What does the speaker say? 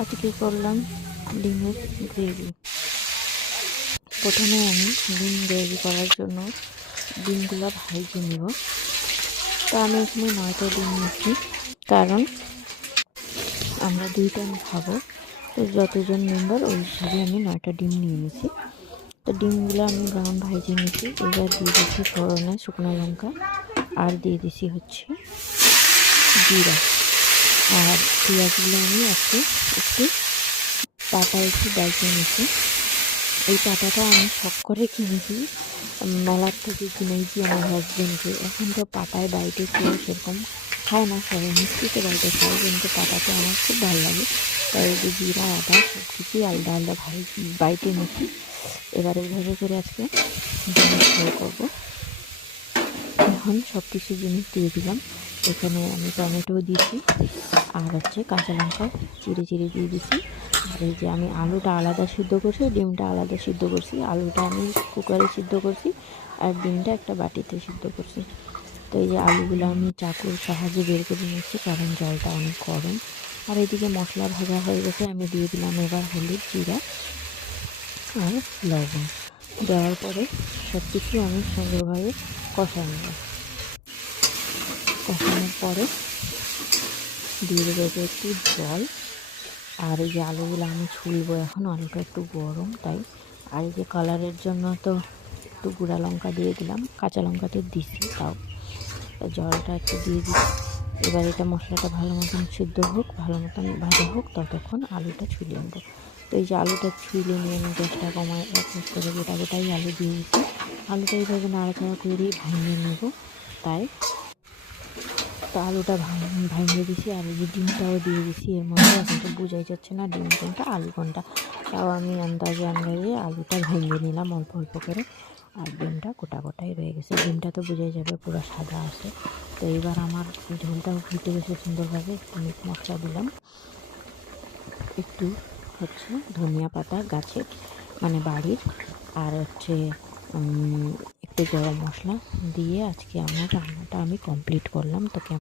আজকে করলাম ডিমের গ্রেভি। প্রথমে আমি ডিম গ্রেভি করার জন্য ডিমগুলো ভেজে নেব। তো আমি এখানে 9টা ডিম নিচ্ছি, কারণ আমরা 2 টাইম খাবো। তো যতজন মেম্বার ওই হিসাবে আমি 9টা ডিম নিয়ে নিয়েছি। তো ডিমগুলো আমি ব্রাউন ভেজে নিয়েছি। এবার দিয়ে দিচ্ছি ফোড়নে শুকনো লঙ্কা, আর দিয়ে দিচ্ছি হচ্ছে জিরা, আর পেঁয়াজগুলো আমি একটু পাটায় একটু বাইকে নিয়েছি। এই পাটাটা আমি শখ করে কিনেছি, মেলার থেকে কিনেছি আমার হাজবেন্ডকে। এখন তো পাটায় বাইটে কেউ সেরকম খায় না, সবাই মিষ্টিতে বাইটে খায়, কিন্তু পাটাতে আমার খুব ভালো লাগে। তাই এই যে জিরা আদা সব কিছুই আলাদা আলাদা বাইটে নিচ্ছি। এবার এইভাবে করে আজকে জিনিস ফ্রাই করবো। এখন সব কিছু জিনিস দিয়ে দিলাম। এখানে আমি টমেটো দিয়েছি, আর হচ্ছে কাঁচা লঙ্কা চিড়ে চিড়ে দিয়ে দিছি। আর এই যে আমি আলুটা আলাদা সিদ্ধ করছি, ডিমটা আলাদা সিদ্ধ করছি। আলুটা আমি কুকারে সিদ্ধ করছি, আর ডিমটা একটা বাটিতে সিদ্ধ করছি। তো এই যে আলুগুলো আমি চাকুর সাহায্যে বের করে নিচ্ছি, কারণ জলটা অনেক গরম। আর এদিকে মশলা ভাজা হয়ে গেছে, আমি দিয়ে দিলাম এবার হলুদ, জিরা আর লবণ। দেওয়ার পরে সব কিছু আমি সুন্দরভাবে কষাই নেব। কষানোর পরে দিয়ে দেবো একটু জল। আর এই যে আলুগুলো আমি ছুলবো এখন, আলুটা একটু গরম তাই। আর এই যে কালারের জন্য তো একটু গুঁড়া লঙ্কা দিয়ে দিলাম, কাঁচা লঙ্কা তো দিছি, তাও জলটা একটু দিয়ে দিচ্ছি। এবার এটা মশলাটা ভালো মতন সিদ্ধ হোক, ভালো মতন ভাজা হোক, ততক্ষণ আলুটা ছুলে নেবো। তো এই যে আলুটা ছুলে নিয়ে আমি গ্যাসটা কমায় এক এক করে গোটাই আলু দিয়ে দিচ্ছি। আলুটা এইভাবে নাড়াচাড়া করে ভেঙে নেব, তাই। তো আলুটা ভাঙিয়ে দিছি, আর এই যে ডিমটাও দিয়ে দিছি এর মধ্যে। এখন তো বোঝাই যাচ্ছে না ডিম কোনটা আলু কোনটা, তাও আমি আন্দাজে আলুটা ভেঙে নিলাম অল্প অল্প করে। আর ডিমটা গোটাই রয়ে গেছে। ডিমটা তো বোঝাই যাবে পুরো সাদা আছে। তো এবার আমার ঝোলটাও ফুটে গেছে সুন্দরভাবে। একটু মিট মশলা দিলাম, একটু হচ্ছে ধনিয়া পাতা গাছের, মানে বাড়ির, আর হচ্ছে একটু গরম মশলা দিয়ে আজকে আমার রান্নাটা আমি কমপ্লিট করলাম। তো